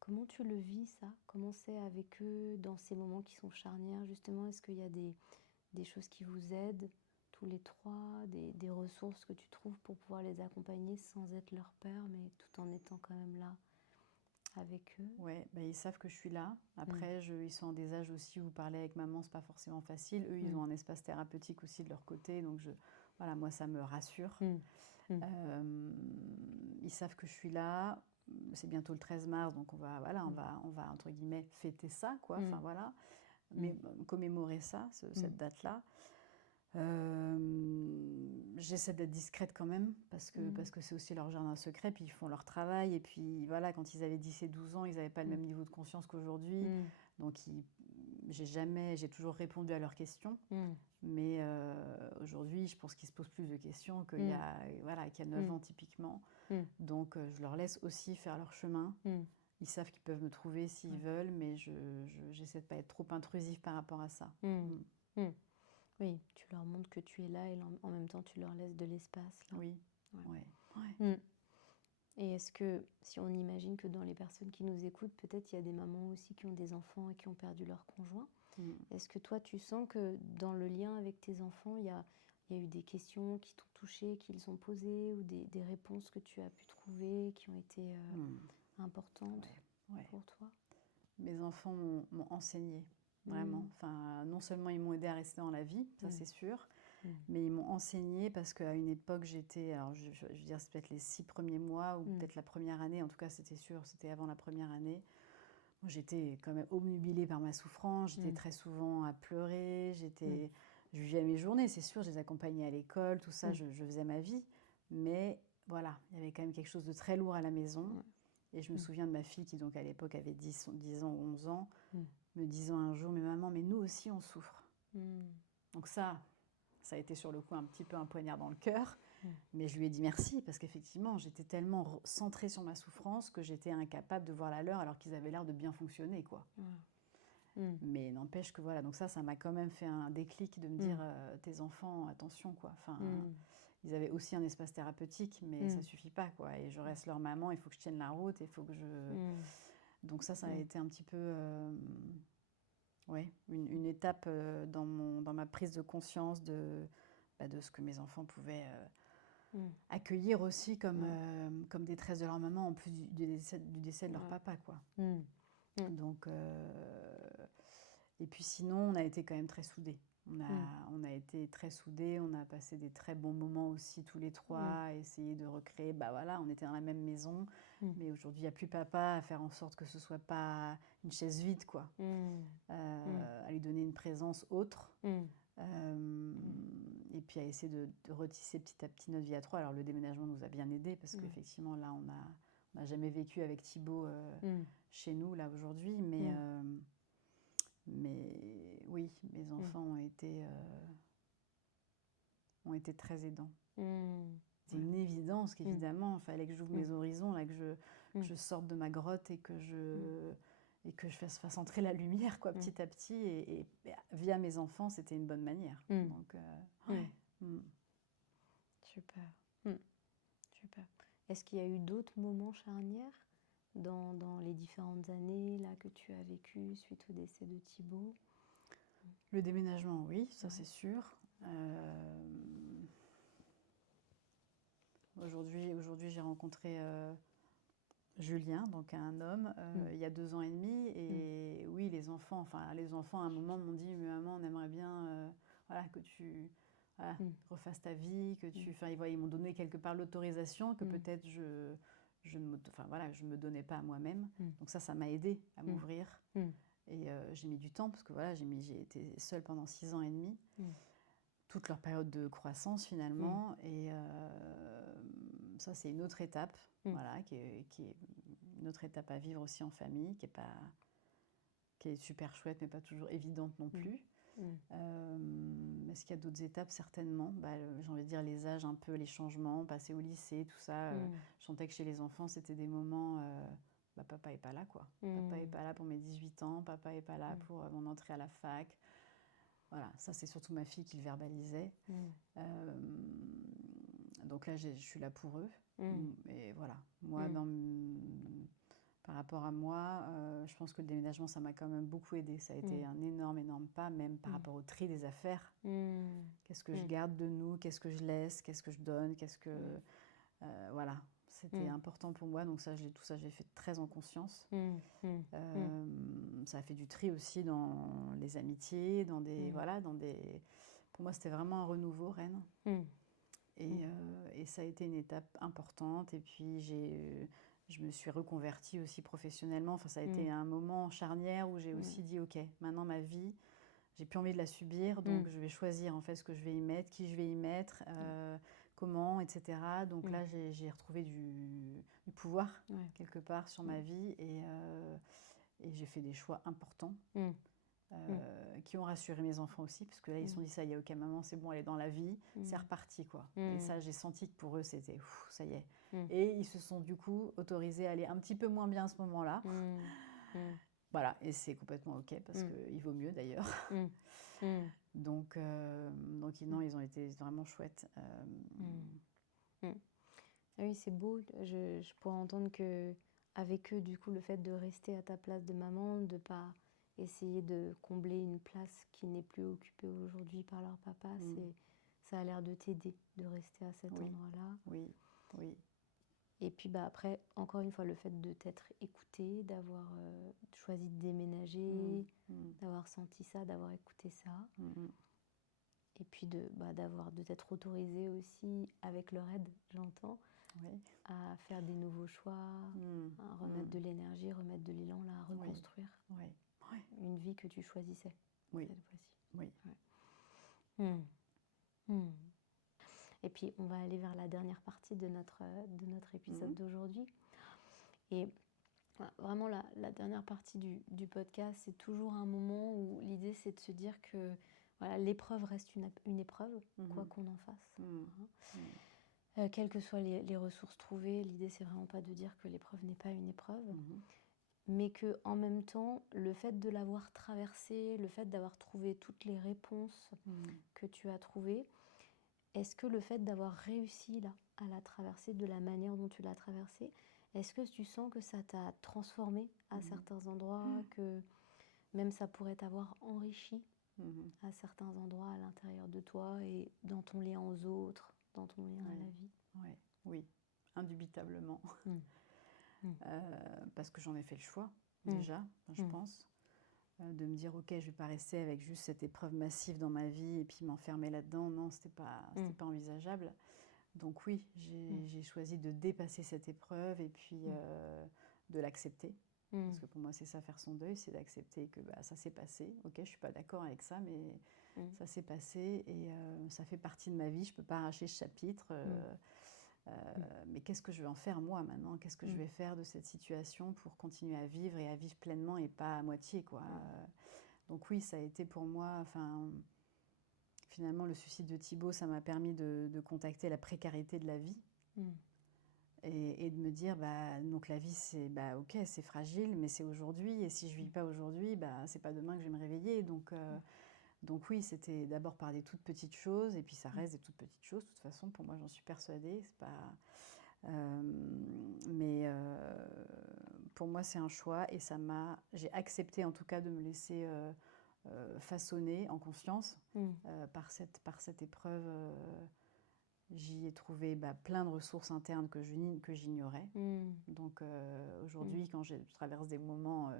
Comment tu le vis, ça? Comment c'est avec eux dans ces moments qui sont charnières, justement? Est-ce qu'il y a des choses qui vous aident, tous les trois, des ressources que tu trouves pour pouvoir les accompagner sans être leur père, mais tout en étant quand même là avec eux? Oui, ils savent que je suis là. Après, ils sont en des âges aussi où parler avec maman, c'est pas forcément facile. Eux, ils ont un espace thérapeutique aussi de leur côté, donc voilà, moi, ça me rassure. Ils savent que je suis là. C'est bientôt le 13 mars, donc on va entre guillemets fêter ça, quoi. Enfin voilà, mais commémorer ça, cette date-là. J'essaie d'être discrète quand même, parce que c'est aussi leur jardin secret, puis ils font leur travail, et puis voilà, quand ils avaient 10 et 12 ans, ils n'avaient pas le même niveau de conscience qu'aujourd'hui, donc j'ai toujours répondu à leurs questions, mais aujourd'hui, je pense qu'ils se posent plus de questions qu'il y a 9 ans typiquement, donc je leur laisse aussi faire leur chemin. Ils savent qu'ils peuvent me trouver s'ils veulent, mais j'essaie de pas être trop intrusive par rapport à ça. Oui, tu leur montres que tu es là et en même temps tu leur laisses de l'espace. Là. Oui. Et est-ce que, si on imagine que dans les personnes qui nous écoutent, peut-être il y a des mamans aussi qui ont des enfants et qui ont perdu leur conjoint, est-ce que toi tu sens que dans le lien avec tes enfants, il y a eu des questions qui t'ont touchée, qu'ils ont posées, ou des réponses que tu as pu trouver qui ont été importantes pour toi? Mes enfants m'ont enseigné. Vraiment. Enfin, non seulement ils m'ont aidé à rester dans la vie, ça c'est sûr, mais ils m'ont enseigné parce qu'à une époque, alors je veux dire, c'est peut-être les 6 premiers mois ou peut-être la première année, en tout cas c'était sûr, c'était avant la première année. Moi, j'étais quand même obnubilée par ma souffrance, j'étais très souvent à pleurer, je vivais mes journées, c'est sûr, je les accompagnais à l'école, tout ça, je faisais ma vie, mais voilà, il y avait quand même quelque chose de très lourd à la maison. Et je me souviens de ma fille qui, donc, à l'époque, avait 10 ans ou 11 ans, me disant un jour, mais maman, mais nous aussi, on souffre. Donc ça a été sur le coup un petit peu un poignard dans le cœur. Mais je lui ai dit merci, parce qu'effectivement, j'étais tellement centrée sur ma souffrance que j'étais incapable de voir la leur, alors qu'ils avaient l'air de bien fonctionner, quoi. Mais n'empêche que voilà, donc ça m'a quand même fait un déclic de me dire, tes enfants, attention, quoi. Enfin, ils avaient aussi un espace thérapeutique, mais ça suffit pas, quoi. Et je reste leur maman, il faut que je tienne la route, il faut que je... Donc ça a été un petit peu une étape dans ma prise de conscience de ce que mes enfants pouvaient accueillir aussi comme détresse de leur maman, en plus du décès de leur papa, quoi. Donc, et puis sinon, on a été quand même très soudés. On a été très soudés, on a passé des très bons moments aussi tous les trois, à essayer de recréer, on était dans la même maison, mais aujourd'hui il n'y a plus papa, à faire en sorte que ce soit pas une chaise vide, quoi. À lui donner une présence autre, et puis à essayer de retisser petit à petit notre vie à trois. Alors le déménagement nous a bien aidés, parce qu'effectivement là on n'a jamais vécu avec Thibaut chez nous là aujourd'hui, mais oui, mes enfants ont été très aidants. C'est une évidence qu'évidemment, il fallait que j'ouvre mes horizons, là, que je sorte de ma grotte et que je fasse entrer la lumière, quoi, petit à petit. Et via mes enfants, c'était une bonne manière. Donc, Mm. Super. Super. Est-ce qu'il y a eu d'autres moments charnières dans les différentes années là, que tu as vécues suite au décès de Thibaut? Le déménagement, oui, ça Ouais. c'est sûr. Aujourd'hui, j'ai rencontré Julien, donc un homme, il y a 2 ans et demi. Et oui, les enfants à un moment m'ont dit, mais maman, on aimerait bien voilà, que tu refasses ta vie, que tu... Enfin, ils m'ont donné quelque part l'autorisation que peut-être je me donnais pas à moi-même. Donc ça m'a aidé à m'ouvrir. Et j'ai mis du temps parce que voilà, j'ai été seule pendant 6 ans et demi. Toute leur période de croissance finalement. Et ça, c'est une autre étape, voilà, qui est une autre étape à vivre aussi en famille, qui est super chouette, mais pas toujours évidente non plus. Est-ce qu'il y a d'autres étapes? Certainement. J'ai envie de dire les âges un peu, les changements, passer au lycée, tout ça. Je sentais que chez les enfants, c'était des moments... papa est pas là, quoi. Papa est pas là pour mes 18 ans, papa est pas là pour mon entrée à la fac. Voilà, ça c'est surtout ma fille qui le verbalisait. Donc là, je suis là pour eux. Et voilà, moi, par rapport à moi, je pense que le déménagement, ça m'a quand même beaucoup aidé. Ça a été un énorme, énorme pas, même par rapport au tri des affaires. Qu'est-ce que je garde de nous? Qu'est-ce que je laisse? Qu'est-ce que je donne? Voilà, c'était important pour moi. Donc tout ça, j'ai fait très en conscience. Ça a fait du tri aussi dans les amitiés, Pour moi, c'était vraiment un renouveau, Rennes. Et ça a été une étape importante. Et puis, je me suis reconvertie aussi professionnellement. Enfin, ça a été un moment charnière où j'ai aussi dit, OK, maintenant ma vie, j'ai plus envie de la subir. Donc, je vais choisir en fait ce que je vais y mettre, qui je vais y mettre, comment, etc. Donc là, j'ai retrouvé du pouvoir quelque part sur ma vie. Et j'ai fait des choix importants. Qui ont rassuré mes enfants aussi, parce que là, ils se sont dit, ça y est, ok, maman, c'est bon, elle est dans la vie, c'est reparti, quoi. Et ça, j'ai senti que pour eux, c'était, ça y est. Et ils se sont du coup autorisés à aller un petit peu moins bien à ce moment-là. Voilà, et c'est complètement ok, parce qu'il vaut mieux d'ailleurs. Donc non, ils ont été vraiment chouettes. Oui, c'est beau. Je pourrais entendre que avec eux, du coup, le fait de rester à ta place de maman, de pas essayer de combler une place qui n'est plus occupée aujourd'hui par leur papa, ça a l'air de t'aider de rester à cet endroit-là. Oui, oui. Et puis après, encore une fois, le fait de t'être écouté, d'avoir choisi de déménager, d'avoir senti ça, d'avoir écouté ça. Et puis de t'être autorisé aussi, avec leur aide, j'entends, à faire des nouveaux choix, à remettre de l'énergie, remettre de l'élan, là, à reconstruire une vie que tu choisissais cette fois-ci. Et puis, on va aller vers la dernière partie de notre épisode d'aujourd'hui. Et vraiment, la dernière partie du podcast, c'est toujours un moment où l'idée, c'est de se dire que voilà, l'épreuve reste une épreuve, quoi qu'on en fasse. Quelles que soient les ressources trouvées, l'idée, c'est vraiment pas de dire que l'épreuve n'est pas une épreuve, mais que en même temps, le fait de l'avoir traversée, le fait d'avoir trouvé toutes les réponses que tu as trouvées, est-ce que le fait d'avoir réussi là, à la traverser de la manière dont tu l'as traversée, est-ce que tu sens que ça t'a transformé à certains endroits, que même ça pourrait t'avoir enrichi à certains endroits à l'intérieur de toi et dans ton lien aux autres, dans ton lien à la vie? Oui, indubitablement. Parce que j'en ai fait le choix, déjà, je pense, de me dire, ok, je ne vais pas rester avec juste cette épreuve massive dans ma vie et puis m'enfermer là-dedans. Non, ce n'était pas envisageable. Donc oui, j'ai choisi de dépasser cette épreuve et puis de l'accepter. Parce que pour moi, c'est ça, faire son deuil, c'est d'accepter que ça s'est passé. Ok, je ne suis pas d'accord avec ça, mais ça s'est passé et ça fait partie de ma vie. Je ne peux pas arracher ce chapitre. Mais qu'est-ce que je vais en faire moi maintenant? Qu'est-ce que je vais faire de cette situation pour continuer à vivre et à vivre pleinement et pas à moitié, quoi. Donc oui, ça a été pour moi... Finalement, le suicide de Thibaut, ça m'a permis de contacter la précarité de la vie. Et de me dire, donc la vie, c'est ok, c'est fragile, mais c'est aujourd'hui. Et si je ne vis pas aujourd'hui, c'est pas demain que je vais me réveiller. Donc Donc oui, c'était d'abord par des toutes petites choses, et puis ça reste des toutes petites choses. De toute façon, pour moi, j'en suis persuadée. C'est pas, mais pour moi, c'est un choix, et j'ai accepté en tout cas de me laisser façonner en conscience par cette épreuve. J'y ai trouvé plein de ressources internes que j'ignorais. Donc aujourd'hui, quand je traverse des moments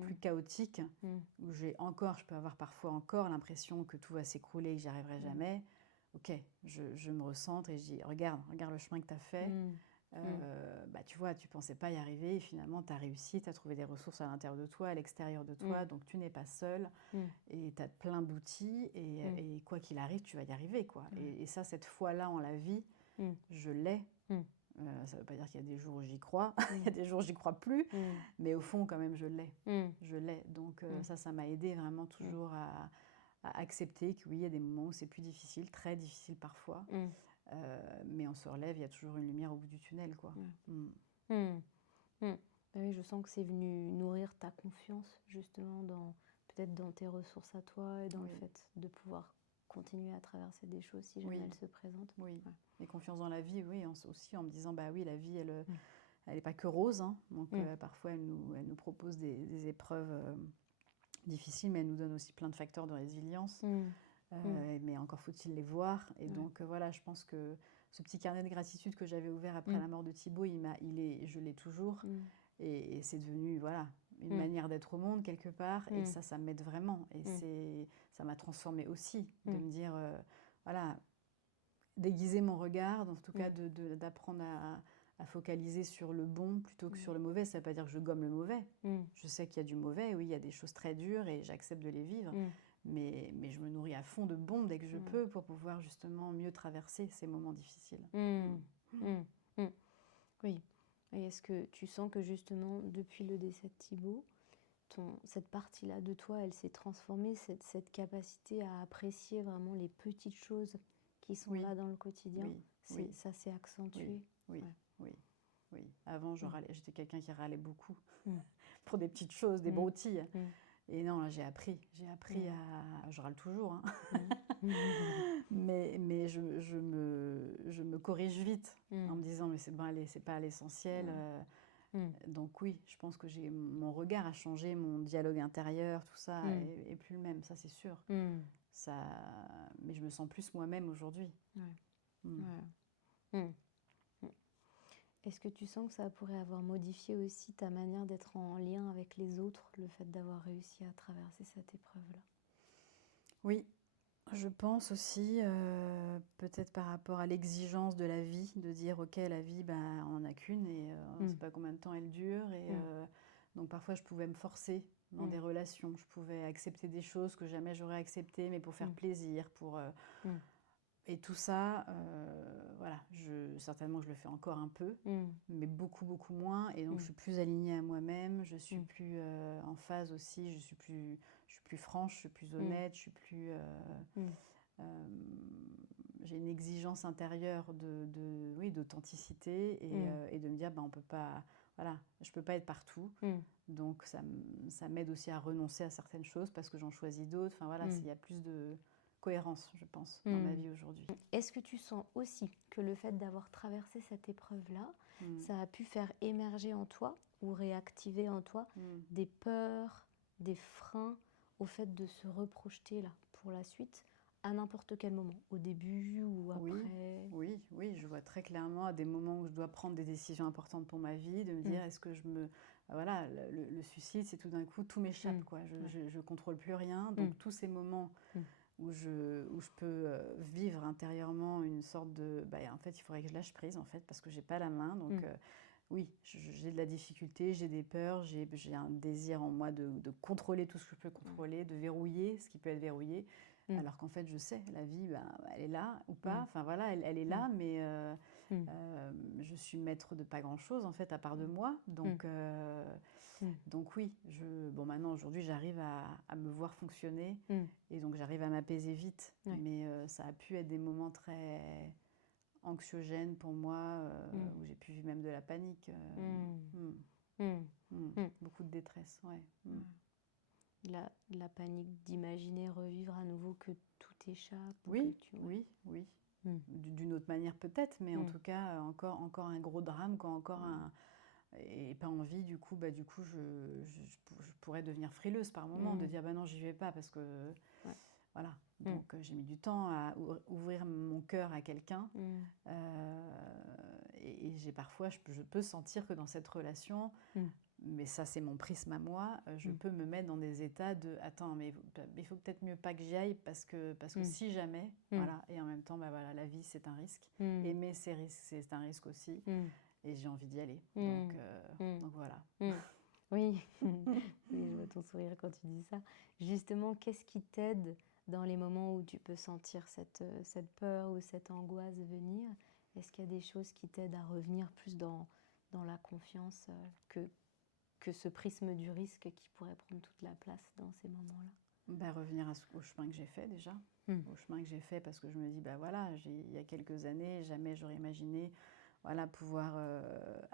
plus chaotiques, où je peux avoir parfois encore l'impression que tout va s'écrouler et que j'y arriverai jamais, ok, je me recentre et je dis, regarde le chemin que tu as fait. Tu vois, tu pensais pas y arriver, et finalement tu as réussi, tu as trouvé des ressources à l'intérieur de toi, à l'extérieur de toi, donc tu n'es pas seul, et tu as plein d'outils, et quoi qu'il arrive, tu vas y arriver, quoi. Et ça, cette foi-là en la vie, je l'ai. Ça veut pas dire qu'il y a des jours où j'y crois, il y a des jours où j'y crois plus, mais au fond, quand même, je l'ai. Je l'ai. Donc ça m'a aidé vraiment toujours à accepter que oui, il y a des moments où c'est plus difficile, très difficile parfois. Mais on se relève, il y a toujours une lumière au bout du tunnel, quoi. Oui, je sens que c'est venu nourrir ta confiance, justement, peut-être dans tes ressources à toi, et dans le fait de pouvoir continuer à traverser des choses si jamais elles se présentent. Oui, et confiance dans la vie, oui, aussi en me disant, bah oui, la vie, elle n'est pas que rose, hein. Donc parfois, elle nous propose des épreuves difficiles, mais elle nous donne aussi plein de facteurs de résilience. Mais encore faut-il les voir. Et donc voilà, je pense que ce petit carnet de gratitude que j'avais ouvert après la mort de Thibaut, je l'ai toujours. Et c'est devenu une manière d'être au monde quelque part. Et ça m'aide vraiment. Et ça m'a transformée aussi, de me dire, déguiser mon regard, en tout cas d'apprendre à focaliser sur le bon plutôt que sur le mauvais. Ça ne veut pas dire que je gomme le mauvais. Je sais qu'il y a du mauvais, oui, il y a des choses très dures, et j'accepte de les vivre. Mais je me nourris à fond de bon dès que je peux, pour pouvoir justement mieux traverser ces moments difficiles. Oui. Et est-ce que tu sens que justement, depuis le décès de Thibaut, cette partie-là de toi, elle s'est transformée, cette capacité à apprécier vraiment les petites choses qui sont là dans le quotidien, ça s'est accentué? Oui. Avant, j'étais quelqu'un qui râlait beaucoup pour des petites choses, des broutilles. Et non, là, j'ai appris à... Je râle toujours, hein. mais je me corrige vite, en me disant, mais c'est bon, allez, c'est pas l'essentiel. Donc oui, je pense que mon regard a changé, mon dialogue intérieur, tout ça est plus le même, ça c'est sûr. Mais je me sens plus moi-même aujourd'hui. Est-ce que tu sens que ça pourrait avoir modifié aussi ta manière d'être en lien avec les autres, le fait d'avoir réussi à traverser cette épreuve-là? Oui, je pense aussi, peut-être par rapport à l'exigence de la vie, de dire, ok, la vie, on n'en a qu'une, et on ne sait pas combien de temps elle dure. Et donc parfois, je pouvais me forcer dans des relations. Je pouvais accepter des choses que jamais j'aurais acceptées, mais pour faire plaisir, et tout ça, certainement je le fais encore un peu, mais beaucoup, beaucoup moins. Et donc je suis plus alignée à moi-même, je suis plus en phase aussi, je suis plus franche, je suis plus honnête, je suis plus... j'ai une exigence intérieure d'authenticité, et de me dire, on peut pas... Voilà, je peux pas être partout. Donc ça m'aide aussi à renoncer à certaines choses parce que j'en choisis d'autres. Enfin voilà, il y a plus de cohérence, je pense, dans ma vie aujourd'hui. Est-ce que tu sens aussi que le fait d'avoir traversé cette épreuve-là, ça a pu faire émerger en toi ou réactiver en toi des peurs, des freins au fait de se reprojeter là pour la suite, à n'importe quel moment, au début ou après? Oui, je vois très clairement à des moments où je dois prendre des décisions importantes pour ma vie, de me dire, est-ce que je me... Voilà, le suicide, c'est tout d'un coup, tout m'échappe, quoi. Je contrôle plus rien, donc tous ces moments où je peux vivre intérieurement une sorte de... en fait, il faudrait que je lâche prise, en fait, parce que j'ai pas la main. Donc oui, j'ai de la difficulté, j'ai des peurs, j'ai un désir en moi de contrôler tout ce que je peux contrôler, de verrouiller ce qui peut être verrouillé. Alors qu'en fait, je sais, la vie, elle est là ou pas. Enfin voilà, elle est là, mais je suis maître de pas grand-chose, en fait, à part de moi. Donc oui, maintenant, aujourd'hui, j'arrive à me voir fonctionner, et donc j'arrive à m'apaiser vite. Mais ça a pu être des moments très anxiogènes pour moi, où j'ai pu vivre même de la panique. Beaucoup de détresse, ouais. la panique d'imaginer revivre à nouveau que tout échappe ou Oui, que tu... oui, oui. Mm. D'une autre manière peut-être, mais en Mm. tout cas, encore un gros drame, encore un... Et pas envie, du coup, je pourrais devenir frileuse par moment, de Mm. dire, bah non, j'y vais pas, parce que... Ouais. Voilà. Mm. Donc, j'ai mis du temps à ouvrir mon cœur à quelqu'un. Mm. Et parfois, je peux sentir que dans cette relation... Mm. Mais ça, c'est mon prisme à moi. Je peux me mettre dans des états de attends, mais il faut peut-être mieux pas que j'y aille parce que si jamais, voilà. Et en même temps, bah voilà, la vie, c'est un risque. Aimer, c'est un risque aussi. Et j'ai envie d'y aller. Donc voilà. Oui. Oui, je vois ton sourire quand tu dis ça. Justement, qu'est-ce qui t'aide dans les moments où tu peux sentir cette peur ou cette angoisse venir? Est-ce qu'il y a des choses qui t'aident à revenir plus dans la confiance que ce prisme du risque qui pourrait prendre toute la place dans ces moments-là? Bah, revenir au chemin que j'ai fait déjà. Au chemin que j'ai fait, parce que je me dis, bah voilà, il y a quelques années, jamais j'aurais imaginé voilà, pouvoir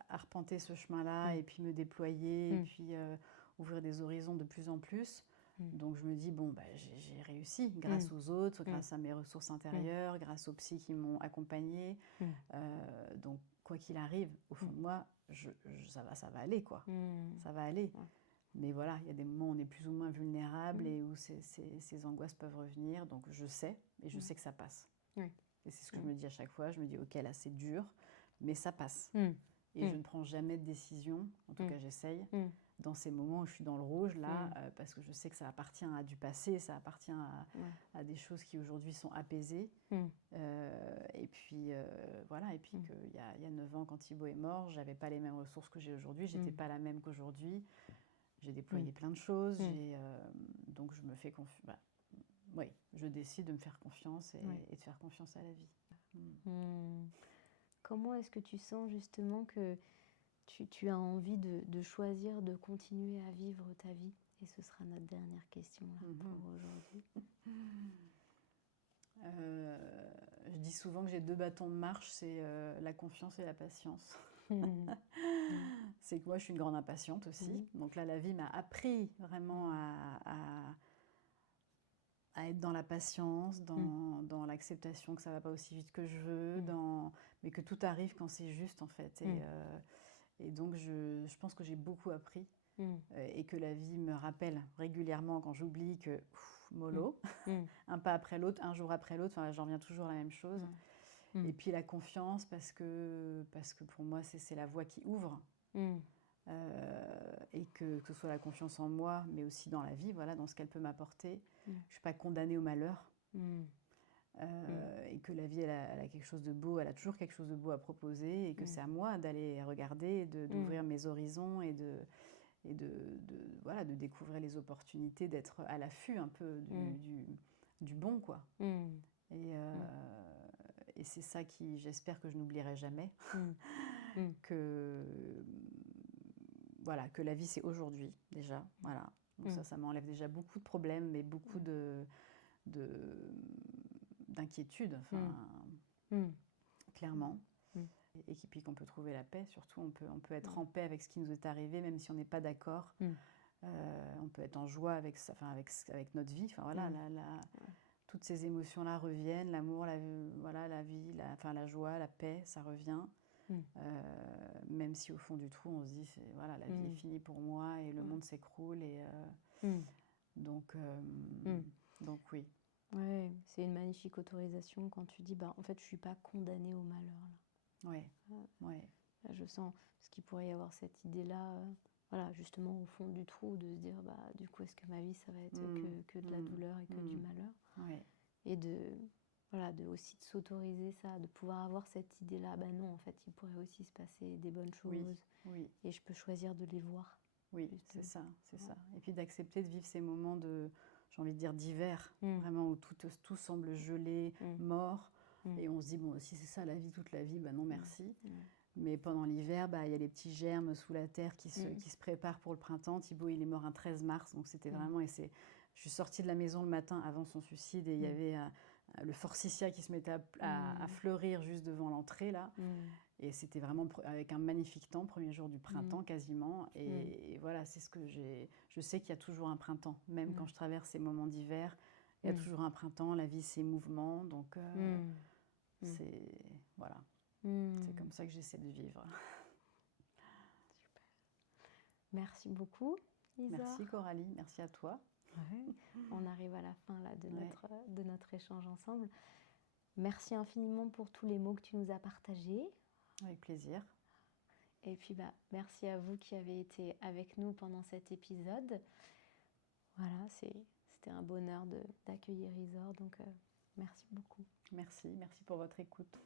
arpenter ce chemin-là et puis me déployer et puis ouvrir des horizons de plus en plus. Donc je me dis, bon, bah, j'ai réussi grâce aux autres, grâce à mes ressources intérieures, grâce aux psys qui m'ont accompagnée. Donc quoi qu'il arrive, au fond de moi, ça va aller, quoi. Ça va aller. Mais voilà, il y a des moments où on est plus ou moins vulnérable et où ces angoisses peuvent revenir. Donc je sais, et je sais que ça passe. Et c'est ce que je me dis à chaque fois. Je me dis, ok, là c'est dur, mais ça passe. Et je ne prends jamais de décision, en tout cas j'essaye, dans ces moments où je suis dans le rouge, là, parce que je sais que ça appartient à du passé, ça appartient à des choses qui aujourd'hui sont apaisées. Et puis voilà, et puis qu'il y a 9 ans, quand Thibaut est mort, j'avais pas les mêmes ressources que j'ai aujourd'hui, j'étais pas la même qu'aujourd'hui. J'ai déployé plein de choses, donc je me fais confiance. Bah, oui, je décide de me faire confiance et de faire confiance à la vie. Comment est-ce que tu sens justement que tu as envie de choisir de continuer à vivre ta vie? Et ce sera notre dernière question là, pour aujourd'hui. Je dis souvent que j'ai 2 bâtons de marche, c'est la confiance et la patience. C'est que moi, je suis une grande impatiente aussi. Donc là, la vie m'a appris vraiment à être dans la patience, dans l'acceptation que ça ne va pas aussi vite que je veux, mais que tout arrive quand c'est juste, en fait. Et donc, je pense que j'ai beaucoup appris et que la vie me rappelle régulièrement quand j'oublie que, mollo, un pas après l'autre, un jour après l'autre, j'en reviens toujours à la même chose. Et puis la confiance, parce que pour moi, c'est la voie qui ouvre. Et que ce soit la confiance en moi, mais aussi dans la vie, voilà, dans ce qu'elle peut m'apporter. Je ne suis pas condamnée au malheur. Et que la vie, elle a quelque chose de beau, elle a toujours quelque chose de beau à proposer, et que c'est à moi d'aller regarder, d'ouvrir mes horizons et voilà, de découvrir les opportunités, d'être à l'affût un peu du bon, quoi. Et c'est ça qui, j'espère que je n'oublierai jamais, voilà, que la vie c'est aujourd'hui déjà, voilà. Donc ça m'enlève déjà beaucoup de problèmes, mais beaucoup d'inquiétudes, clairement. Et puis qu'on peut trouver la paix, surtout on peut être en paix avec ce qui nous est arrivé, même si on n'est pas d'accord. On peut être en joie avec notre vie. Voilà, toutes ces émotions-là reviennent, l'amour, la vie, la joie, la paix, ça revient. Même si au fond du trou, on se dit, voilà, la vie est finie pour moi et le monde s'écroule. Donc oui. Ouais, c'est une magnifique autorisation quand tu dis, en fait, je ne suis pas condamnée au malheur. Ouais. Là, je sens, parce qu'il pourrait y avoir cette idée-là, voilà, justement au fond du trou, de se dire, du coup, est-ce que ma vie, ça va être que de la douleur et que du malheur? Et de aussi de s'autoriser ça, de pouvoir avoir cette idée-là, non, en fait, il pourrait aussi se passer des bonnes choses. Et je peux choisir de les voir. Oui, c'est ça. Et puis d'accepter de vivre ces moments j'ai envie de dire d'hiver, vraiment où tout semble gelé, mort. Et on se dit, bon, si c'est ça la vie, toute la vie, non merci. Mais pendant l'hiver, il y a les petits germes sous la terre qui se préparent pour le printemps. Thibaut, il est mort un 13 mars, donc c'était vraiment... Je suis sortie de la maison le matin avant son suicide et il y avait le forsythia qui se mettait à fleurir juste devant l'entrée, là. Et c'était vraiment avec un magnifique temps, premier jour du printemps quasiment. Et voilà, c'est ce que je sais qu'il y a toujours un printemps. Même quand je traverse ces moments d'hiver, il y a toujours un printemps. La vie, c'est mouvement. Donc, c'est voilà. C'est comme ça que j'essaie de vivre. Super. Merci beaucoup, Isa. Merci Coralie, merci à toi. Ouais. On arrive à la fin là, de notre échange ensemble. Merci infiniment pour tous les mots que tu nous as partagés. Avec plaisir. Et puis merci à vous qui avez été avec nous pendant cet épisode. Voilà, c'était un bonheur d'accueillir Isor, donc merci beaucoup. Merci pour votre écoute.